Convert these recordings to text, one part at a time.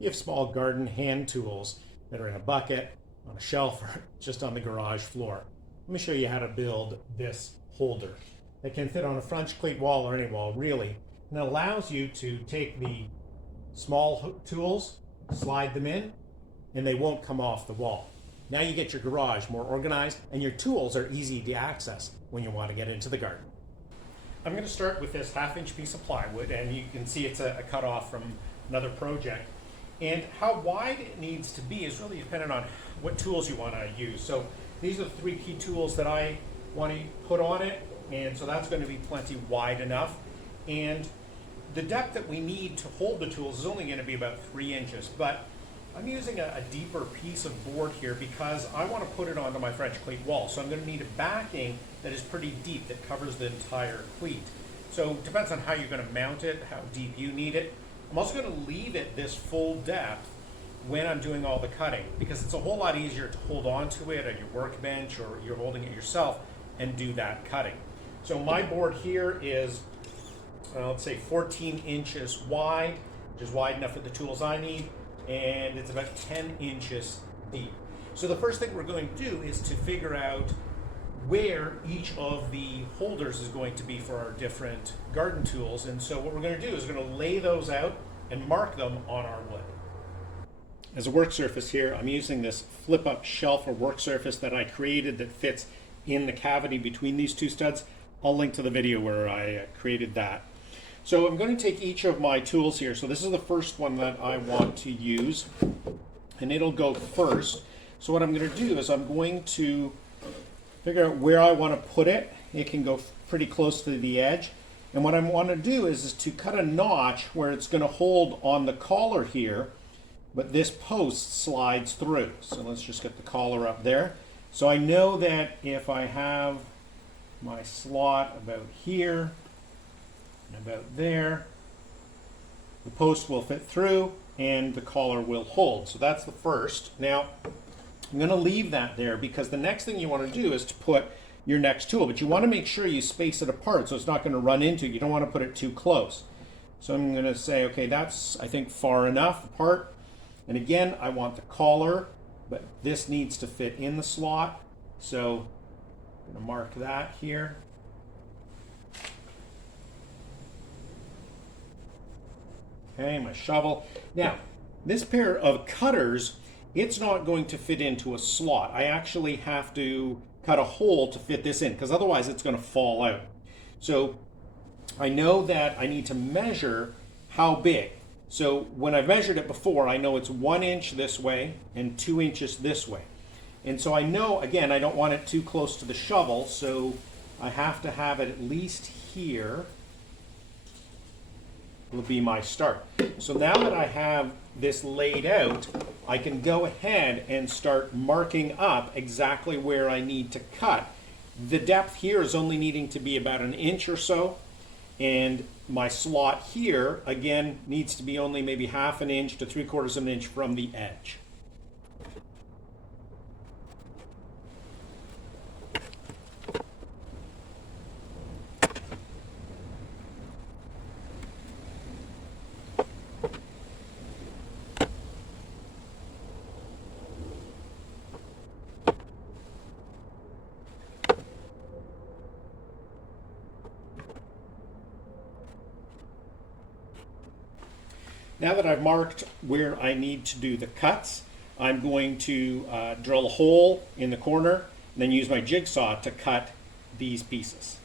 you have small garden hand tools that are in a bucket, on a shelf, or just on the garage floor. Let me show you how to build this holder. It can fit on a French cleat wall or any wall, really, and it allows you to take the small tools, slide them in, and they won't come off the wall. Now you get your garage more organized, and your tools are easy to access when you want to get into the garden. I'm going to start with this 1/2-inch piece of plywood, and you can see it's a cut off from another project. And how wide it needs to be is really dependent on what tools you want to use. So these are the 3 key tools that I want to put on it, and so that's going to be plenty wide enough. And the depth that we need to hold the tools is only going to be about 3 inches, but I'm using a deeper piece of board here because I want to put it onto my French cleat wall. So I'm going to need a backing that is pretty deep that covers the entire cleat. So it depends on how you're going to mount it, how deep you need it. I'm also going to leave it this full depth when I'm doing all the cutting because it's a whole lot easier to hold on to it at your workbench or you're holding it yourself and do that cutting. So my board here is, let's say 14 inches wide, which is wide enough for the tools I need, and it's about 10 inches deep. So the first thing we're going to do is to figure out where each of the holders is going to be for our different garden tools. And so what we're going to do is we're going to lay those out and mark them on our wood. As a work surface here, I'm using this flip-up shelf or work surface that I created that fits in the cavity between these 2 studs. I'll link to the video where I created that. So I'm going to take each of my tools here. So this is the first one that I want to use, and it'll go first. So what I'm going to do is I'm going to figure out where I want to put it. It can go pretty close to the edge. And what I want to do is to cut a notch where it's going to hold on the collar here, but this post slides through. So let's just get the collar up there. So I know that if I have my slot about here and about there, the post will fit through and the collar will hold. So that's the first. Now I'm going to leave that there because the next thing you want to do is to put your next tool, but you want to make sure you space it apart so it's not going to run into it. You don't want to put it too close. So I'm going to say, okay, that's, I think, far enough apart. And again, I want the collar, but this needs to fit in the slot. So I'm going to mark that here. Okay, my shovel. Now, this pair of cutters, it's not going to fit into a slot. I actually have to cut a hole to fit this in because otherwise it's going to fall out. So I know that I need to measure how big. So when I've measured it before, I know it's 1 inch this way and 2 inches this way. And so I know, again, I don't want it too close to the shovel, so I have to have it at least here will be my start. So now that I have this laid out, I can go ahead and start marking up exactly where I need to cut. The depth here is only needing to be about 1 inch or so, and my slot here, again, needs to be only maybe 1/2 inch to 3/4 of an inch from the edge. Now that I've marked where I need to do the cuts, I'm going to drill a hole in the corner and then use my jigsaw to cut these pieces.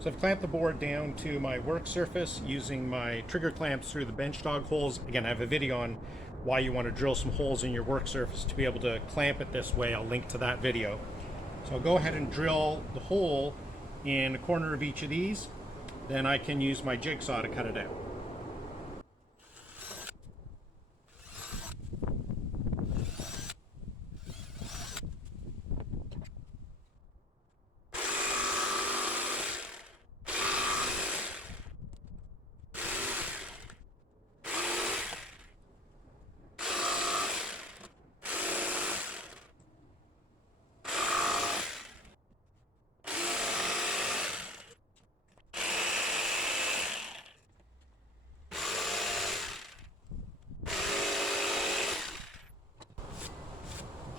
So I've clamped the board down to my work surface using my trigger clamps through the bench dog holes. Again, I have a video on why you want to drill some holes in your work surface to be able to clamp it this way. I'll link to that video. So I'll go ahead and drill the hole in the corner of each of these. Then I can use my jigsaw to cut it out.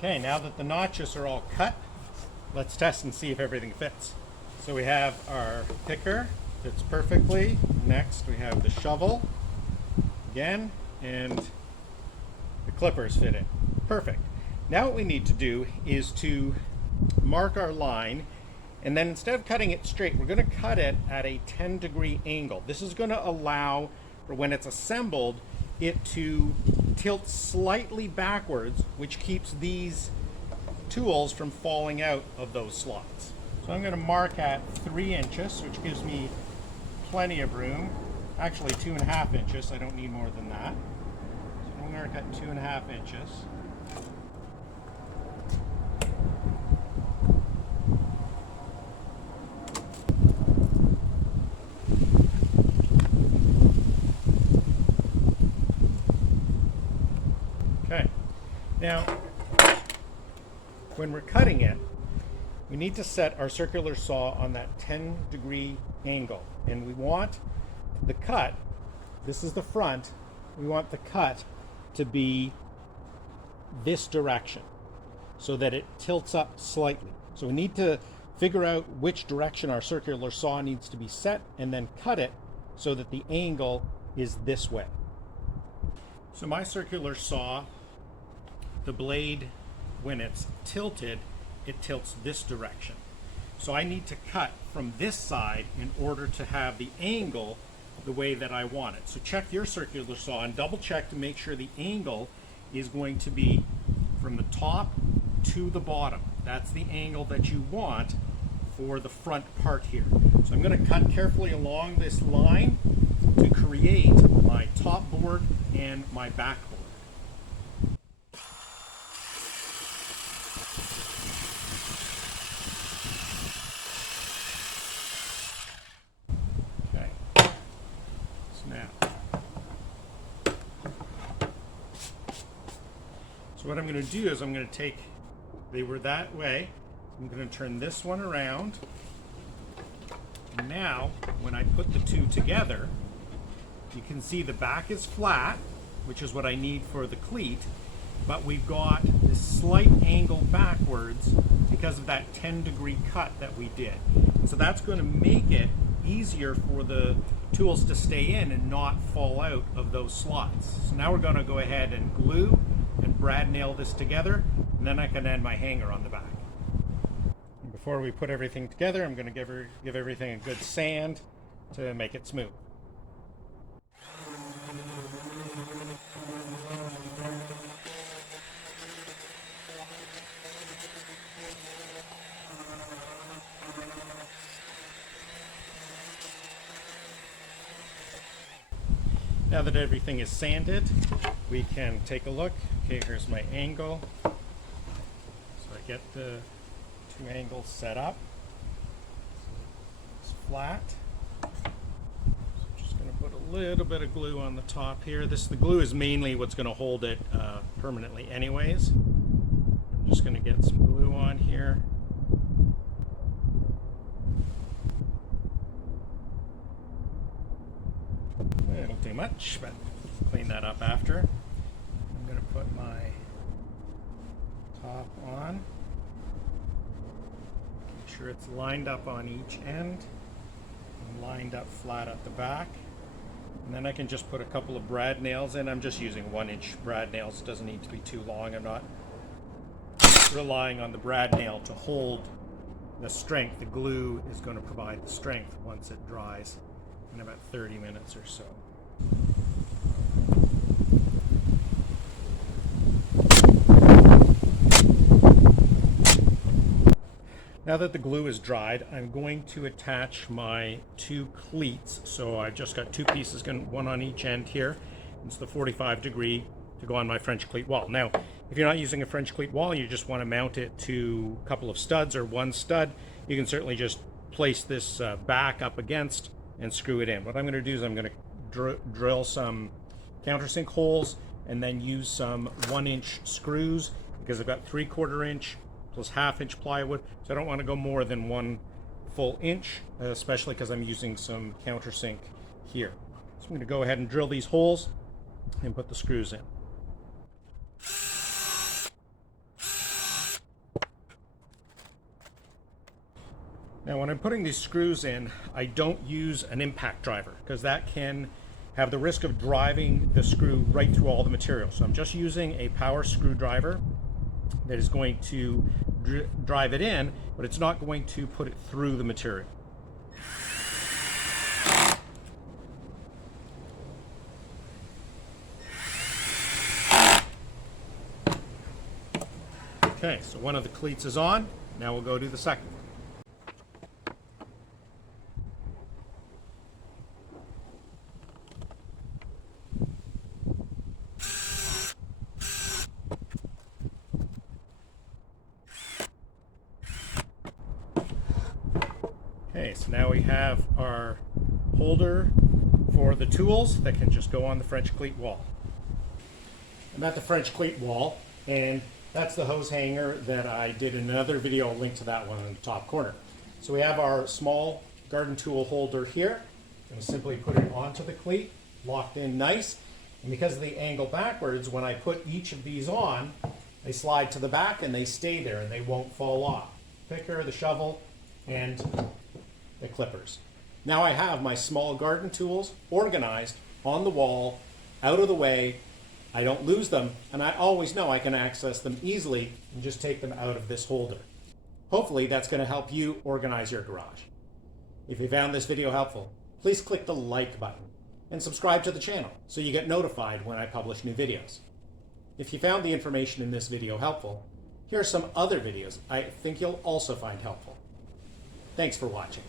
Okay, now that the notches are all cut, let's test and see if everything fits. So we have our picker, fits perfectly. Next we have the shovel, again, and the clippers fit in. Perfect. Now what we need to do is to mark our line, and then instead of cutting it straight, we're going to cut it at a 10-degree angle. This is going to allow for when it's assembled it to tilt slightly backwards, which keeps these tools from falling out of those slots. So I'm going to mark at 3 inches, which gives me plenty of room. Actually 2.5 inches, I don't need more than that. So I'm going to cut 2.5 inches. Okay, now when we're cutting it, we need to set our circular saw on that 10-degree angle, and we want the cut, this is the front, we want the cut to be this direction so that it tilts up slightly. So we need to figure out which direction our circular saw needs to be set and then cut it so that the angle is this way. So my circular saw, the blade, when it's tilted, it tilts this direction. So I need to cut from this side in order to have the angle the way that I want it. So check your circular saw and double check to make sure the angle is going to be from the top to the bottom. That's the angle that you want for the front part here. So I'm going to cut carefully along this line to create my top board and my back board. So what I'm going to do is I'm going to take, they were that way, I'm going to turn this one around. And now, when I put the two together, you can see the back is flat, which is what I need for the cleat, but we've got this slight angle backwards because of that 10-degree cut that we did. So that's going to make it easier for the tools to stay in and not fall out of those slots. So now we're going to go ahead and glue and brad nail this together, and then I can add my hanger on the back. And before we put everything together, I'm going to give everything a good sand to make it smooth. Now that everything is sanded, we can take a look. Okay, here's my angle. So I get the two angles set up. It's flat. So I'm just going to put a little bit of glue on the top here. The glue is mainly what's going to hold it permanently anyways. I'm just going to get some glue on here. Don't do much, but clean that up after. I'm going to put my top on. Make sure it's lined up on each end and lined up flat at the back. And then I can just put a couple of brad nails in. I'm just using 1-inch brad nails. It doesn't need to be too long. I'm not relying on the brad nail to hold the strength. The glue is going to provide the strength once it dries in about 30 minutes or so. Now that the glue is dried, I'm going to attach my two cleats. So I've just got two pieces, one on each end here. It's the 45-degree to go on my French cleat wall. Now, if you're not using a French cleat wall, you just want to mount it to a couple of studs or one stud, you can certainly just place this back up against and screw it in. What I'm going to do is I'm going to drill some countersink holes and then use some 1-inch screws because I've got 3/4 inch plus 1/2 inch plywood, so I don't want to go more than 1 full inch, especially because I'm using some countersink here. So I'm going to go ahead and drill these holes and put the screws in. Now when I'm putting these screws in, I don't use an impact driver because that can have the risk of driving the screw right through all the material. So I'm just using a power screwdriver that is going to drive it in, but it's not going to put it through the material. Okay, so one of the cleats is on. Now we'll go to the second one. Okay, so now we have our holder for the tools that can just go on the French cleat wall. I'm at the French cleat wall, and that's the hose hanger that I did in another video. I'll link to that one in the top corner. So we have our small garden tool holder here. I'm going to simply put it onto the cleat, locked in nice. And because of the angle backwards, when I put each of these on, they slide to the back and they stay there and they won't fall off. Picker, the shovel, and the clippers. Now I have my small garden tools organized on the wall, out of the way. I don't lose them, and I always know I can access them easily and just take them out of this holder. Hopefully that's going to help you organize your garage. If you found this video helpful, please click the like button and subscribe to the channel so you get notified when I publish new videos. If you found the information in this video helpful, here are some other videos I think you'll also find helpful. Thanks for watching.